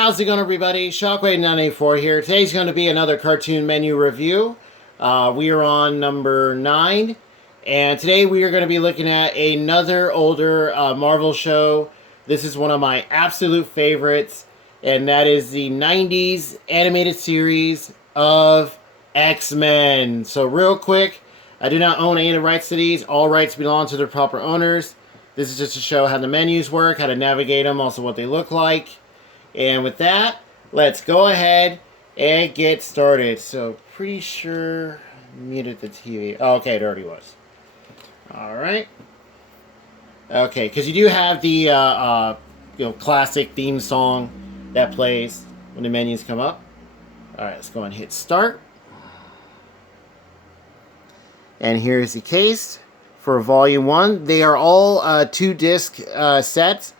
How's it going, everybody? Shockwave984 here. Today's going to be another cartoon menu review. We are on number 9, and today we are going to be looking at another older Marvel show. This is one of my absolute favorites, and that is the 90s animated series of X-Men. So real quick, I do not own any of the rights to these. All rights belong to their proper owners. This is just to show how the menus work, how to navigate them, also what they look like. And with that, let's go ahead and get started. So, pretty sure I muted the TV. Oh, okay, it already was. Alright. Okay, because you do have the classic theme song that plays when the menus come up. Alright, let's go and hit start. And here's the case for Volume 1. They are all 2-disc sets,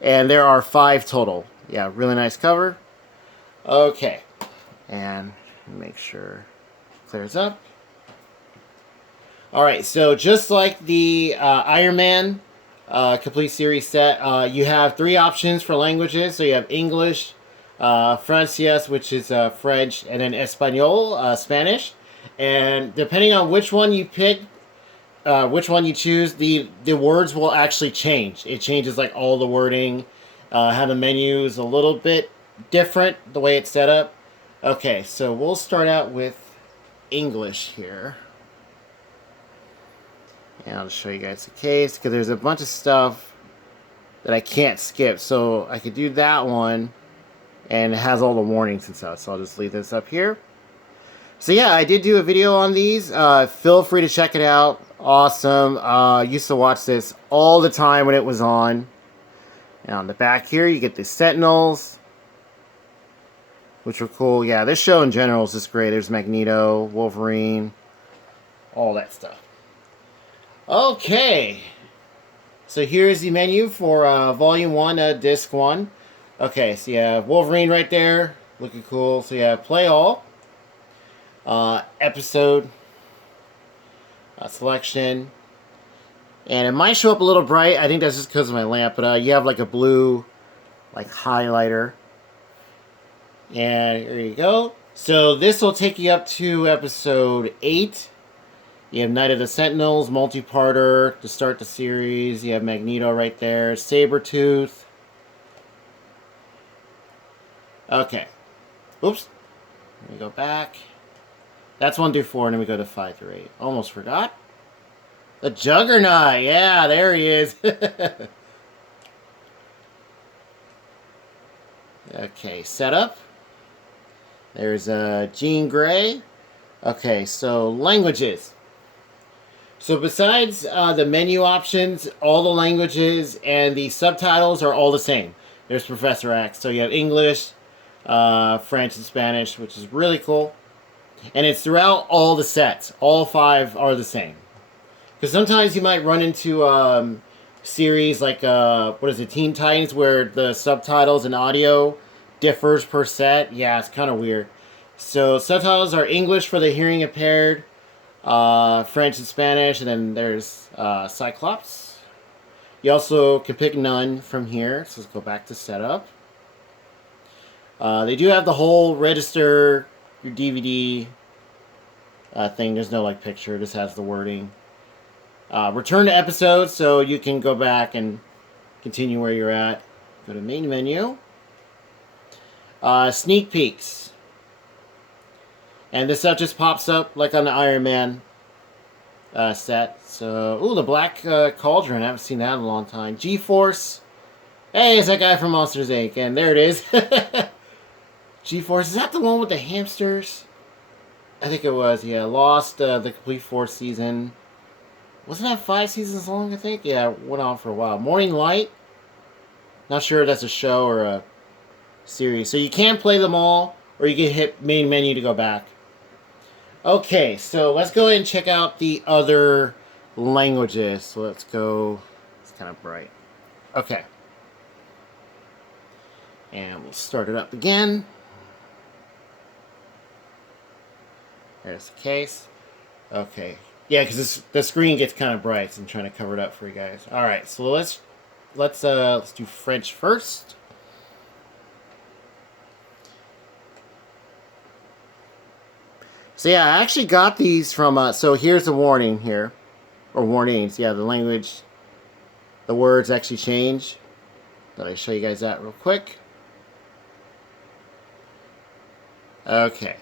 and there are 5 total. Yeah, really nice cover. Okay, and make sure it clears up. Alright, so just like the Iron Man complete series set, you have 3 options for languages. So you have English, Francés, which is French, and then Espanol, Spanish. And depending on which one you pick, which one you choose, the words will actually change. It changes like all the wording. How the menu is a little bit different, the way it's set up. Okay, so we'll start out with English here. And I'll show you guys the case, because there's a bunch of stuff that I can't skip. So I could do that one, and it has all the warnings and stuff. So I'll just leave this up here. So yeah, I did do a video on these. Feel free to check it out. Awesome. Used to watch this all the time when it was on. And on the back here, you get the Sentinels, which are cool. Yeah, this show in general is just great. There's Magneto, Wolverine, all that stuff. Okay. So here's the menu for Volume 1, Disc 1. Okay, so you have Wolverine right there. Looking cool. So you have Play All. Episode. Selection. And it might show up a little bright. I think that's just because of my lamp. But you have like a blue highlighter. And there you go. So this will take you up to episode 8. You have Night of the Sentinels, multi-parter to start the series. You have Magneto right there. Sabretooth. Okay. Oops. Let me go back. That's 1 through 4, and then we go to 5 through 8. Almost forgot. The Juggernaut, yeah, there he is. Okay, setup. There's Jean Grey. Okay, so languages. So besides the menu options, all the languages and the subtitles are all the same. There's Professor X. So you have English, French, and Spanish, which is really cool. And it's throughout all the sets. All 5 are the same. Because sometimes you might run into series like, Teen Titans, where the subtitles and audio differs per set. Yeah, it's kind of weird. So subtitles are English for the hearing impaired, French and Spanish, and then there's Cyclops. You also can pick none from here. So let's go back to setup. They do have the whole register your DVD thing. There's no picture. It just has the wording. Return to episodes, so you can go back and continue where you're at. Go to main menu. Sneak peeks. And this stuff just pops up like on the Iron Man set. So, ooh, the Black Cauldron. I haven't seen that in a long time. G-Force. Hey, it's that guy from Monsters, Inc. And there it is. G-Force. Is that the one with the hamsters? I think it was, yeah. Lost the complete 4th season. Wasn't that 5 seasons long, I think? Yeah, it went on for a while. Morning Light. Not sure if that's a show or a series. So you can play them all, or you can hit main menu to go back. Okay, so let's go ahead and check out the other languages. So let's go. It's kind of bright. Okay. And we'll start it up again. There's the case. Okay. Yeah, because the screen gets kind of bright, so I'm trying to cover it up for you guys. All right, so let's do French first. So yeah, I actually got these from, so here's the warning here. Or warnings, yeah, the language, the words actually change. Let me show you guys that real quick. Okay.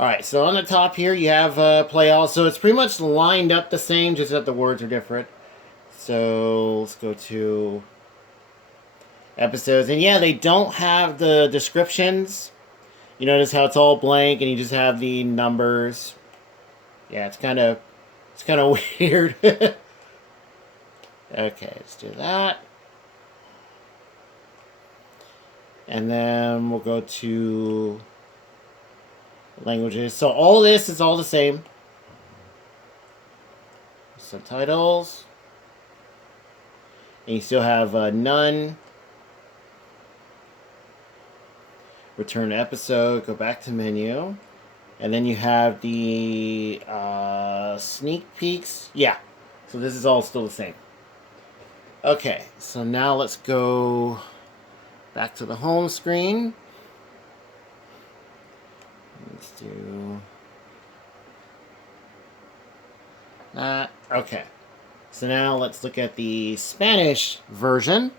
Alright, so on the top here you have play all. So it's pretty much lined up the same, just that the words are different. So let's go to episodes. And yeah, they don't have the descriptions. You notice how it's all blank and you just have the numbers. Yeah, it's kind of weird. Okay, let's do that. And then we'll go to languages. So all this is all the same. Subtitles. And you still have none. Return to episode. Go back to menu. And then you have the sneak peeks. Yeah. So this is all still the same. Okay. So now let's go back to the home screen. Let's do that. Okay. So now let's look at the Spanish version.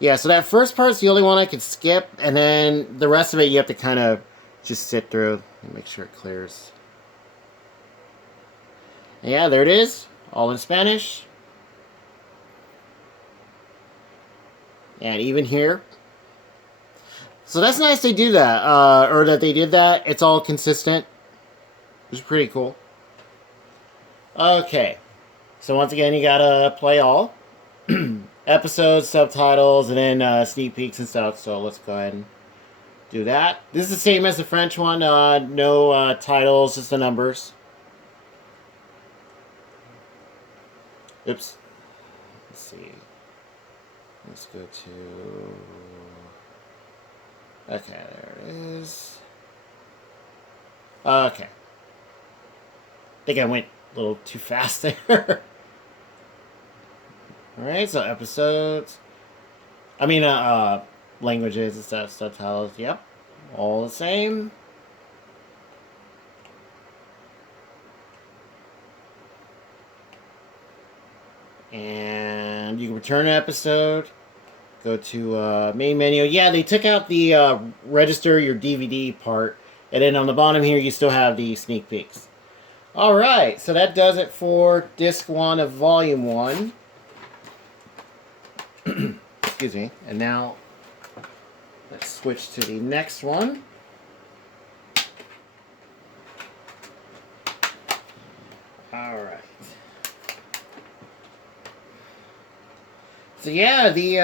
Yeah, so that first part's the only one I could skip, and then the rest of it you have to kind of just sit through and make sure it clears. And yeah, there it is. All in Spanish. And even here. So that's nice they do that, or that they did that. It's all consistent. It's pretty cool. Okay. So once again, you gotta play all. Episodes, subtitles, and then sneak peeks and stuff. So let's go ahead and do that. This is the same as the French one. No titles, just the numbers. Oops. Let's see. Let's go to... Okay, there it is. Okay. I think I went a little too fast there. Alright, so episodes. I mean, languages and stuff, subtitles. Yep. All the same. And you can return an episode. Go to main menu. Yeah, they took out the register your DVD part. And then on the bottom here, you still have the sneak peeks. Alright, so that does it for disc 1 of volume 1. Excuse me. And now, let's switch to the next one. Alright. So yeah, the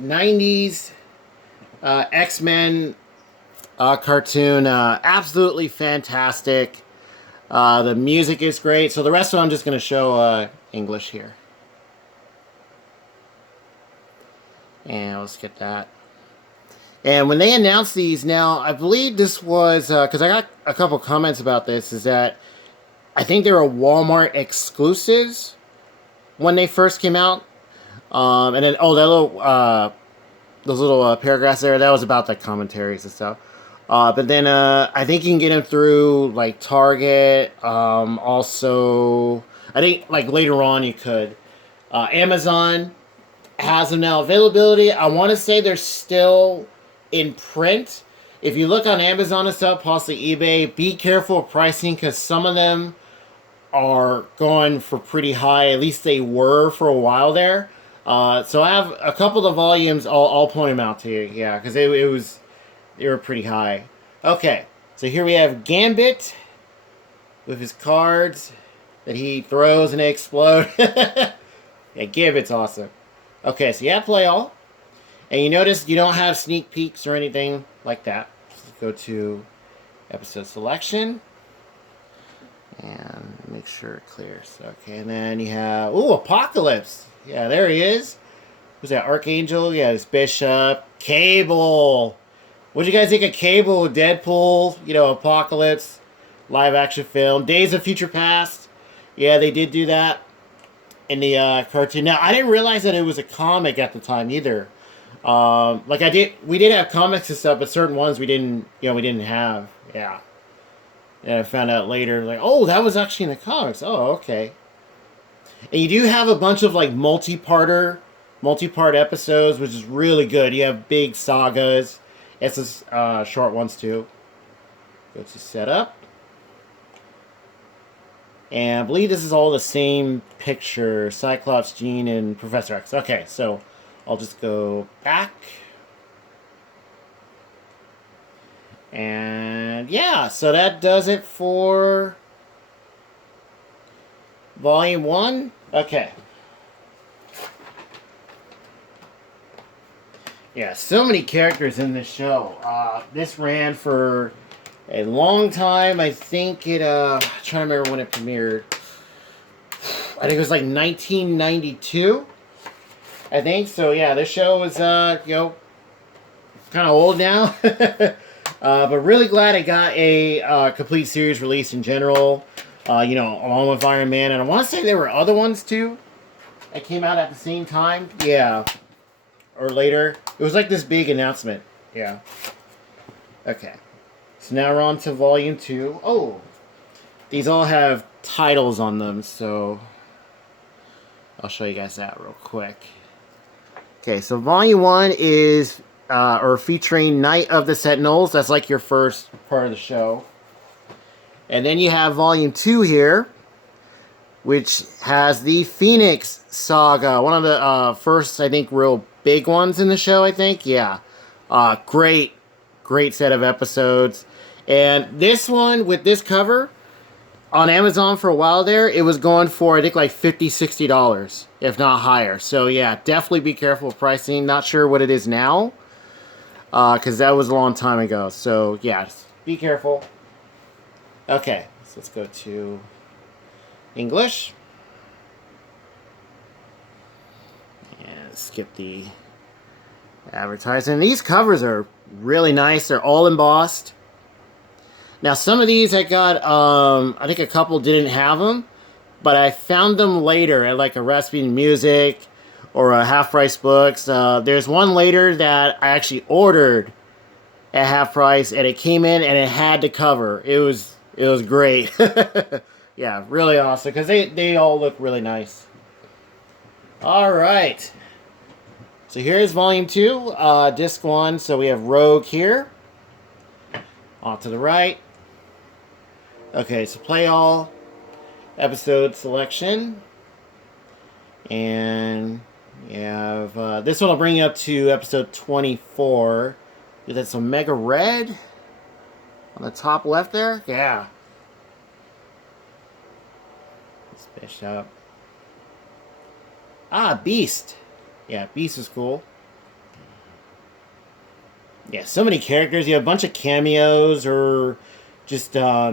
90s X-Men cartoon, absolutely fantastic. The music is great. So the rest of it I'm just going to show English here. And let's get that. And when they announced these, now I believe this was, because I got a couple comments about this, is that I think they were Walmart exclusives when they first came out. And then, oh, that little, those little paragraphs there, that was about the commentaries and stuff. But then I think you can get them through like Target. Also, I think like later on you could. Amazon has them now availability. I want to say they're still in print. If you look on Amazon and stuff, possibly eBay, be careful of pricing because some of them are going for pretty high. At least they were for a while there. So I have a couple of volumes. I'll point them out to you. Yeah, because they were pretty high. Okay, so here we have Gambit with his cards that he throws and they explode. Yeah, Gambit's awesome. Okay, so you have play all. And you notice you don't have sneak peeks or anything like that. Let's go to episode selection. And make sure it clears. Okay, and then you have... Ooh, Apocalypse. Yeah, there he is. Who's that? Archangel? Yeah, it's Bishop. Cable. What'd you guys think of Cable? Deadpool? You know, Apocalypse. Live action film. Days of Future Past. Yeah, they did do that in the cartoon. Now, I didn't realize that it was a comic at the time either. Like we did have comics and stuff, but certain ones we didn't have. Yeah. And I found out later, like, oh, that was actually in the comics. Oh, okay. And you do have a bunch of like multi-part episodes, which is really good. You have big sagas. It's short ones too. Go to setup. And I believe this is all the same picture. Cyclops, Jean, and Professor X. Okay, so I'll just go back. And yeah, so that does it for Volume 1. Okay. Yeah, so many characters in this show. This ran for a long time. I think I'm trying to remember when it premiered. I think it was like 1992. I think so. Yeah, this show is kind of old now, but really glad I got a complete series release in general. Along with Iron Man, and I want to say there were other ones too that came out at the same time. Yeah, or later. It was like this big announcement. Yeah. Okay. So now we're on to Volume 2. Oh, these all have titles on them, so I'll show you guys that real quick. Okay, so Volume 1 is featuring Night of the Sentinels. That's like your first part of the show. And then you have Volume 2 here, which has the Phoenix Saga. One of the first, I think, real big ones in the show, I think. Yeah. Great set of episodes. And this one, with this cover, on Amazon for a while there, it was going for, I think, like $50, $60, if not higher. So, yeah, definitely be careful with pricing. Not sure what it is now, because that was a long time ago. So, yeah, be careful. Okay, so let's go to English. And skip the advertising. These covers are really nice. They're all embossed. Now, some of these I got, I think a couple didn't have them, but I found them later at like a Rasputin Music or a Half Price Books. There's one later that I actually ordered at half price, and it came in and it had the cover. It was great. Yeah, really awesome, because they all look really nice. All right. So here's Volume 2, Disc 1. So we have Rogue here. Off to the right. Okay, so play all. Episode selection. And you have... this one will bring you up to episode 24. That's Omega Red. On the top left there? Yeah. This Bishop. Beast. Yeah, Beast is cool. Yeah, so many characters. You have a bunch of cameos or just a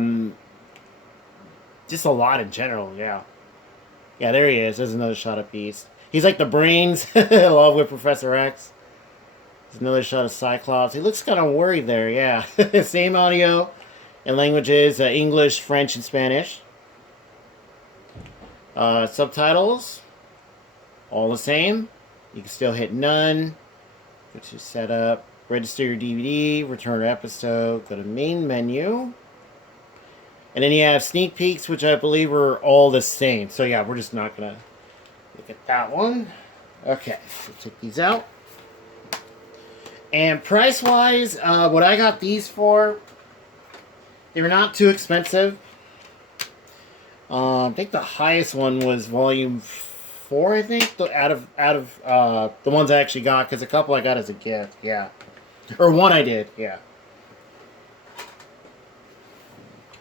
lot in general, yeah. Yeah, there he is. There's another shot of Beast. He's like the brains, along with Professor X. There's another shot of Cyclops. He looks kind of worried there, yeah. Same audio and languages, English, French, and Spanish. Subtitles, all the same. You can still hit none. Go to setup, register your DVD, return episode, go to main menu. And then you have sneak peeks, which I believe are all the same. So yeah, we're just not going to look at that one. Okay, so check these out. And price-wise, what I got these for, they were not too expensive. I think the highest one was Volume 4, I think, out of the ones I actually got, because a couple I got as a gift, yeah. Or one I did, yeah.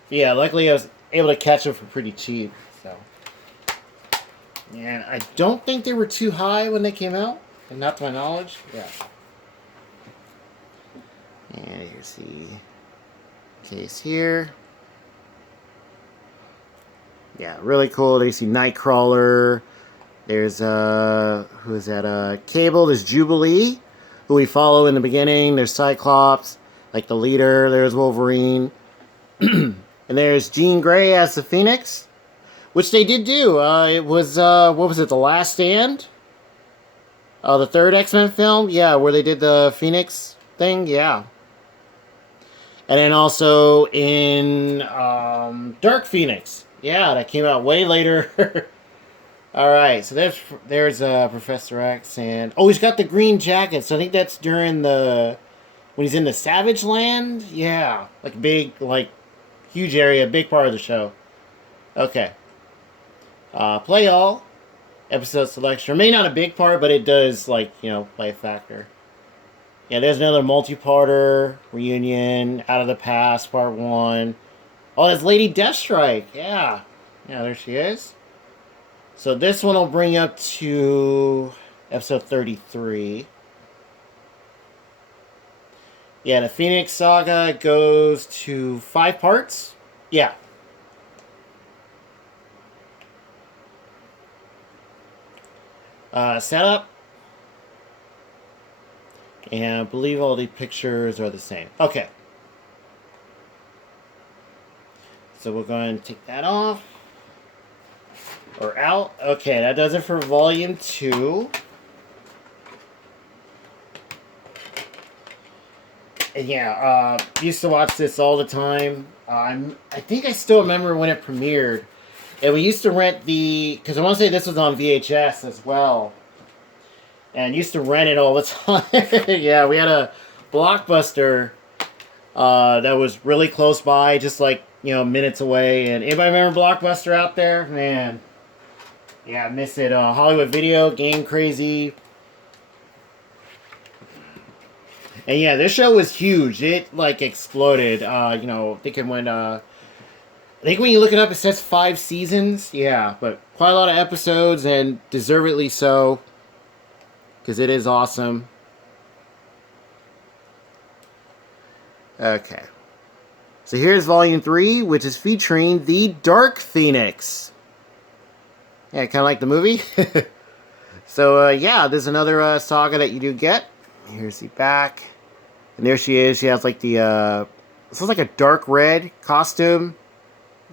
Yeah, luckily I was able to catch them for pretty cheap, so. And I don't think they were too high when they came out, and not to my knowledge, yeah. And here's the case here. Yeah, really cool. There you see Nightcrawler. There's, who is that? Cable. There's Jubilee, who we follow in the beginning. There's Cyclops, like the leader. There's Wolverine. And there's Jean Grey as the Phoenix, which they did do. It was, what was it, The Last Stand? Oh, the third X-Men film? Yeah, where they did the Phoenix thing? Yeah. And then also in Dark Phoenix. Yeah, that came out way later. All right, so there's Professor X, and oh, he's got the green jacket. So I think that's during the when he's in the Savage Land. Yeah, like big, like huge area, big part of the show. Okay, play all episode selection. Maybe not a big part, but it does play a factor. Yeah, there's another multi-parter reunion out of the past, part one. Oh, that's Lady Deathstrike. Yeah, yeah, there she is. So this one will bring you up to episode 33. Yeah, the Phoenix Saga goes to 5 parts. Yeah. Setup. And I believe all the pictures are the same. Okay. So we're going to take that off. Or out. Okay, that does it for volume 2. And yeah, used to watch this all the time. I think I still remember when it premiered. And we used to rent because I want to say this was on VHS as well. And used to rent it all the time. Yeah, we had a Blockbuster that was really close by, just minutes away. And anybody remember Blockbuster out there? Man. Yeah, I miss it. Hollywood Video, Game Crazy. And yeah, this show was huge. It exploded. I think it went. I think when you look it up, it says 5 seasons. Yeah, but quite a lot of episodes, and deservedly so, because it is awesome. Okay, so here's volume 3, which is featuring the Dark Phoenix. Yeah, kind of like the movie. So yeah, there's another saga that you do get. Here's the back. And there she is. She has the this is like a dark red costume.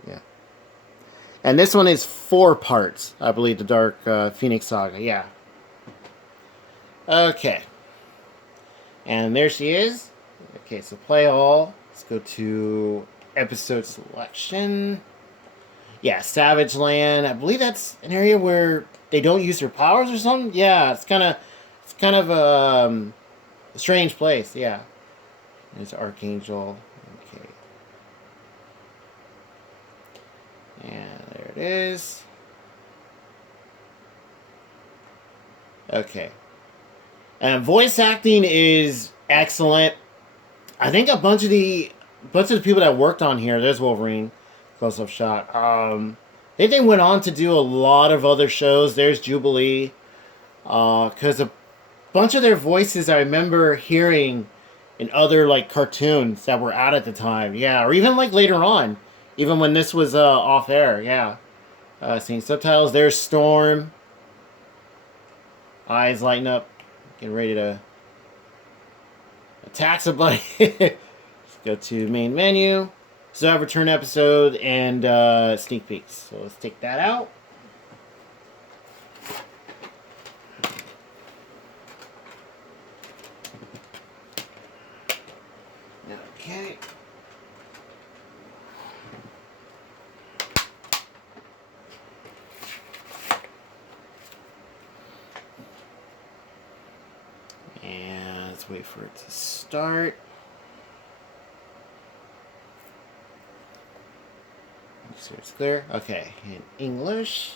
Yeah. And this one is 4 parts, I believe, the Dark Phoenix Saga. Yeah. Okay. And there she is. Okay, so play all. Let's go to episode selection. Yeah, Savage Land. I believe that's an area where they don't use their powers or something. Yeah, it's kind of a strange place. Yeah. There's Archangel. Okay. And there it is. Okay. And voice acting is excellent. I think a bunch of the people that worked on here, there's Wolverine, close-up shot. I think they went on to do a lot of other shows. There's Jubilee. Because a bunch of their voices I remember hearing in other cartoons that were out at the time. Yeah, or even later on. Even when this was off air. Yeah. Seeing subtitles. There's Storm. Eyes lighting up. Getting ready to attack somebody. Let's go to main menu. So I have return episode and sneak peeks. So let's take that out. Okay. And let's wait for it to start. So it's clear. Okay, in English.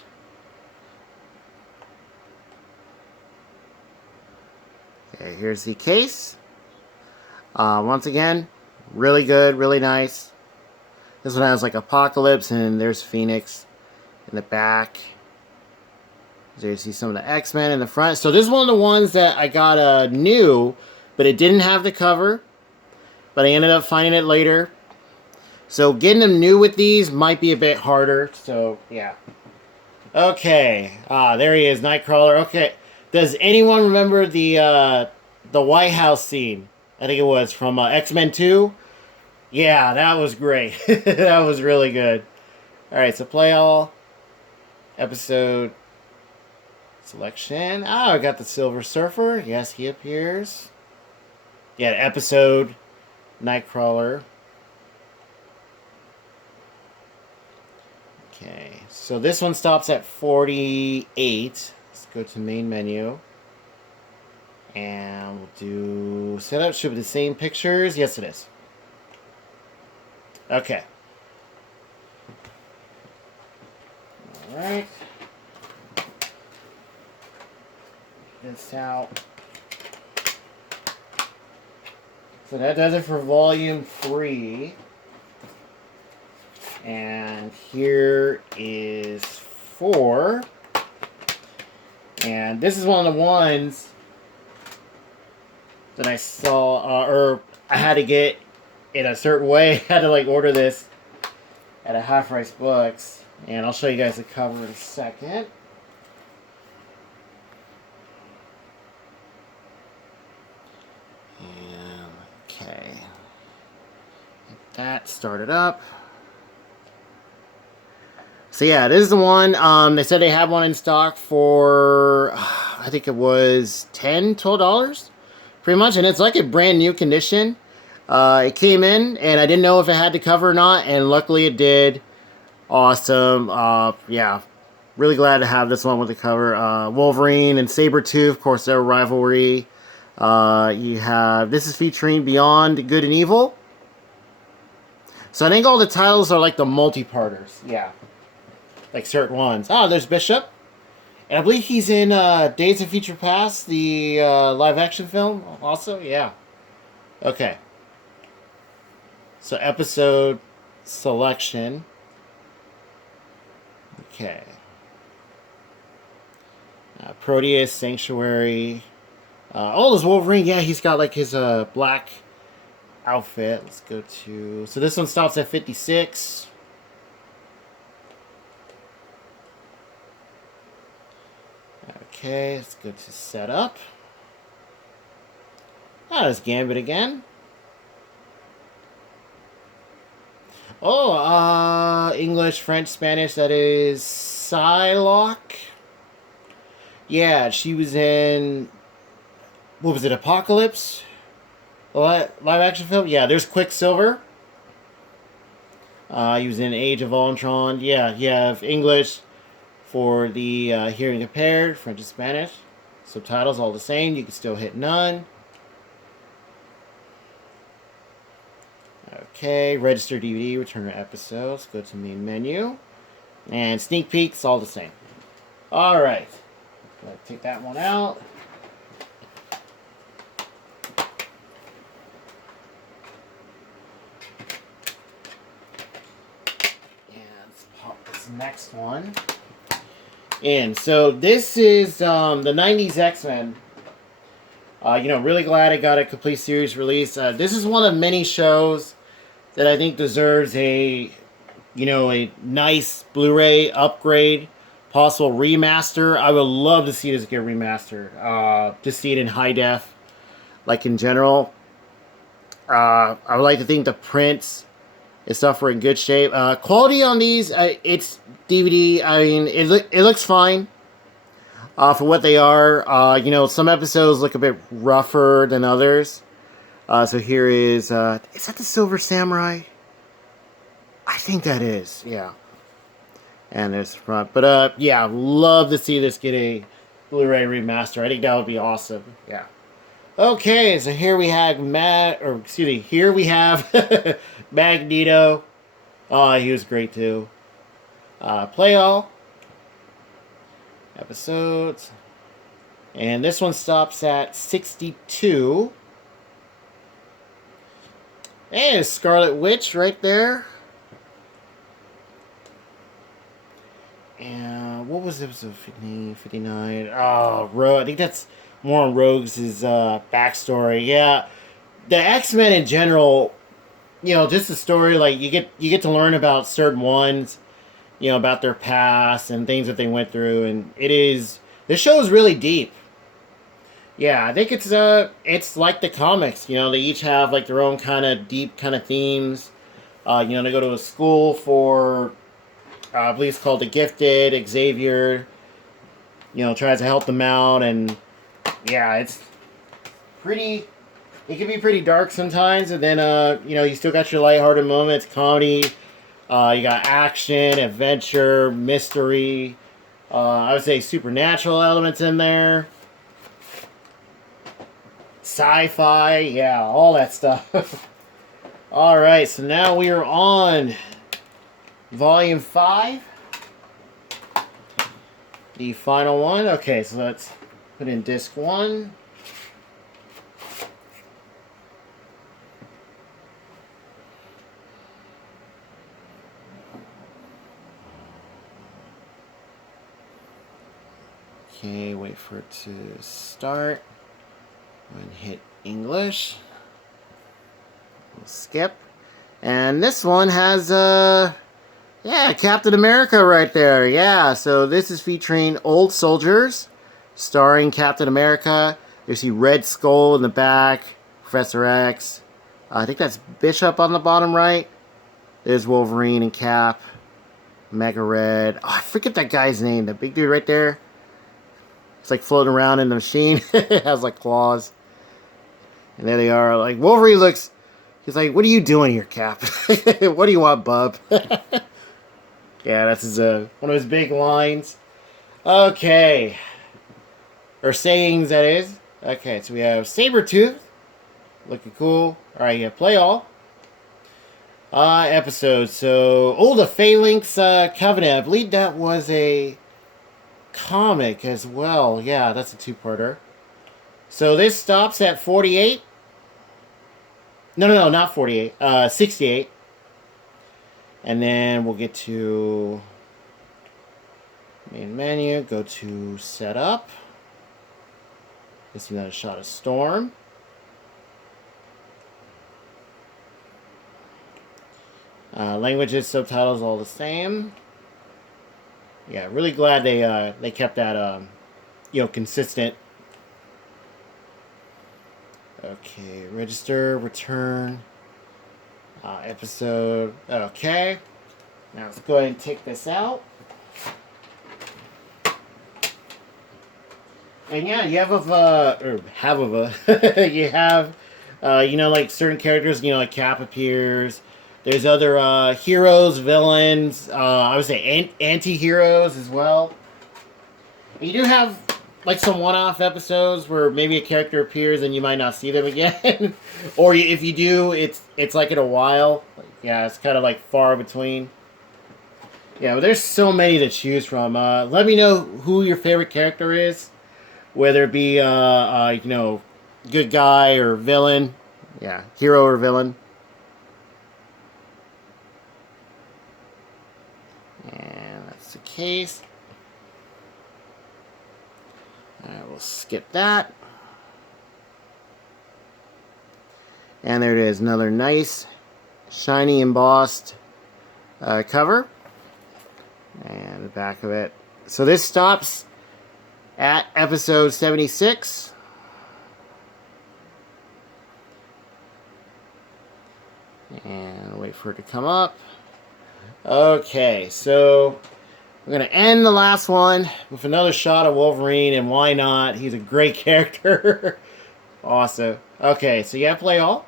Okay, here's the case. Once again, really good, really nice. This one has Apocalypse, and there's Phoenix in the back. There you see some of the X-Men in the front. So this is one of the ones that I got new, but it didn't have the cover. But I ended up finding it later. So getting them new with these might be a bit harder. So yeah. Okay. There he is, Nightcrawler. Okay. Does anyone remember the White House scene? I think it was from X-Men 2. Yeah, that was great. That was really good. Alright, so play all. Episode Selection. Ah, I got the Silver Surfer. Yes, he appears. Yeah, episode Nightcrawler. Okay, so this one stops at 48. Let's go to main menu. And we'll do setup. Should be the same pictures. Yes, it is. Okay. Alright. This out. So that does it for volume 3. And here is 4. And this is one of the ones that I saw, or I had to get in a certain way. I had to like order this at a Half Price Books. And I'll show you guys the cover in a second. And, okay. Get that started up. So yeah, this is the one. They said they have one in stock for, I think it was $10, $12, pretty much, and it's like a brand new condition. It came in, and I didn't know if it had the cover or not, and luckily it did. Awesome. Yeah, really glad to have this one with the cover. Wolverine and Sabretooth, of course, their rivalry. You have, this is featuring Beyond Good and Evil. So I think all the titles are like the multi-parters. Yeah. Like certain ones. Oh, there's Bishop. And I believe he's in Days of Future Past, the live-action film also. Yeah. Okay. So episode selection. Okay. Proteus, Sanctuary. Oh, there's Wolverine. Yeah, he's got like his black outfit. Let's go to... So this one stops at 56. Okay, let's go to setup. Ah, there's Gambit again. Oh, English, French, Spanish. That is Psylocke. Yeah, she was in... What was it, Apocalypse? Live action film? Yeah, there's Quicksilver. He was in Age of Ultron. Yeah, you have English for the hearing impaired, French and Spanish. Subtitles all the same. You can still hit none. Okay, register DVD, return to episodes. Go to main menu. And sneak peeks, all the same. Alright. Take that one out. And let's pop this next one in. So this is the 90s X-Men. Really glad I got a complete series release. This is one of many shows that I think deserves a nice Blu-ray upgrade, possible remaster. I would love to see this get remastered. To see it in high def, like in general. I would like to think the prints and stuff were in good shape. Quality on these, it's DVD. I mean, it looks fine for what they are. Some episodes look a bit rougher than others. So here is that the Silver Samurai? I think that is, yeah. And there's the front. But, yeah, love to see this get a Blu-ray remaster. I think that would be awesome, yeah. Okay, so here we have here we have Magneto. Oh, he was great too. Play all episodes. And this one stops at 62. And Scarlet Witch right there. And what was episode 59? Oh, Rogue. I think that's more on Rogue's backstory. Yeah, the X-Men in general, just the story, like you get to learn about certain ones, about their past and things that they went through, and this show is really deep. Yeah, I think it's like the comics. They each have like their own kind of deep kind of themes. They go to a school for, I believe it's called The Gifted, Xavier. tries to help them out, and yeah, it's pretty. It can be pretty dark sometimes, and then you still got your lighthearted moments, comedy. You got action, adventure, mystery. I would say supernatural elements in there. Sci-fi, yeah, all that stuff. All right, so now we are on Volume 5. The final one. Okay, so let's put in Disc 1. Okay, wait for it to start. And hit English. We'll skip. And this one has, yeah, Captain America right there. Yeah, so this is featuring Old Soldiers, starring Captain America. You see Red Skull in the back, Professor X. I think that's Bishop on the bottom right. There's Wolverine and Cap. Mega Red. Oh, I forget that guy's name. The big dude right there. It's like floating around in the machine. It has like claws. And there they are. Like Wolverine looks. He's like, "What are you doing here, Cap? What do you want, bub?" Yeah, that's his one of his big lines. Okay, or sayings, that is. Okay, so we have Sabretooth, looking cool. All right, yeah, play all. Episodes. So, the Phalanx Covenant. I believe that was a comic as well. Yeah, that's a two-parter. So this stops at 48. No, not 48. 68. And then we'll get to main menu. Go to setup. Let's see another shot of Storm. Languages, subtitles, all the same. Yeah, really glad they kept that consistent. Okay, register, return, episode. Okay, now let's go ahead and take this out. And yeah, you have you have, like certain characters, like Cap appears. There's other heroes, villains, I would say anti-heroes as well. You do have like some one-off episodes where maybe a character appears and you might not see them again. Or if you do, it's like in a while. Yeah, it's kind of like far between. Yeah, but there's so many to choose from. Let me know who your favorite character is. Whether it be, good guy or villain. Yeah, hero or villain. And that's the case. Alright, we'll skip that. And there it is, another nice, shiny, embossed cover. And the back of it. So this stops at episode 76. And wait for it to come up. Okay, so we're going to end the last one with another shot of Wolverine, and why not? He's a great character. Awesome. Okay, so you have to play all.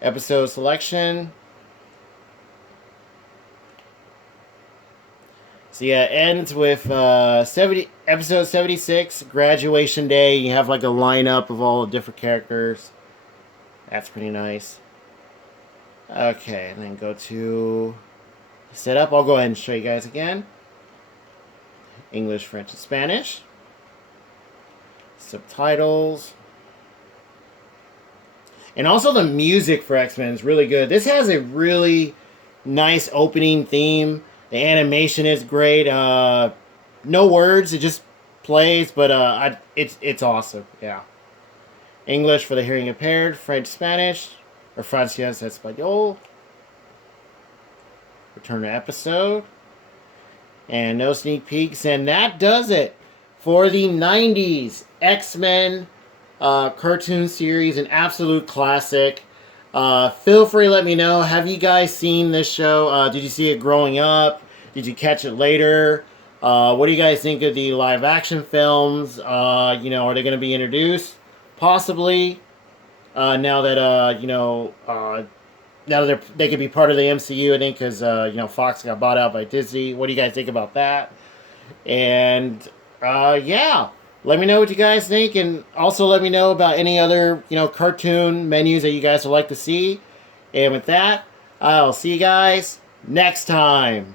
Episode selection. So yeah, it ends with episode 76, Graduation Day. You have like a lineup of all the different characters. That's pretty nice. Okay, and then go to setup. I'll go ahead and show you guys again. English, French, and Spanish. Subtitles. And also the music for X-Men is really good. This has a really nice opening theme. The animation is great. No words, it just plays, but it's awesome. Yeah. English for the hearing impaired, French, Spanish, or Francés, Español. Return to episode. And no sneak peeks. And that does it for the 90s X-Men cartoon series, an absolute classic. Feel free to let me know. Have you guys seen this show? Did you see it growing up? Did you catch it later? What do you guys think of the live action films? You know, are they going to be introduced? Possibly. Now that now that they could be part of the MCU, I think, because you know, Fox got bought out by Disney. What do you guys think about that? And yeah, let me know what you guys think, and also let me know about any other, you know, cartoon menus that you guys would like to see. And with that, I'll see you guys next time.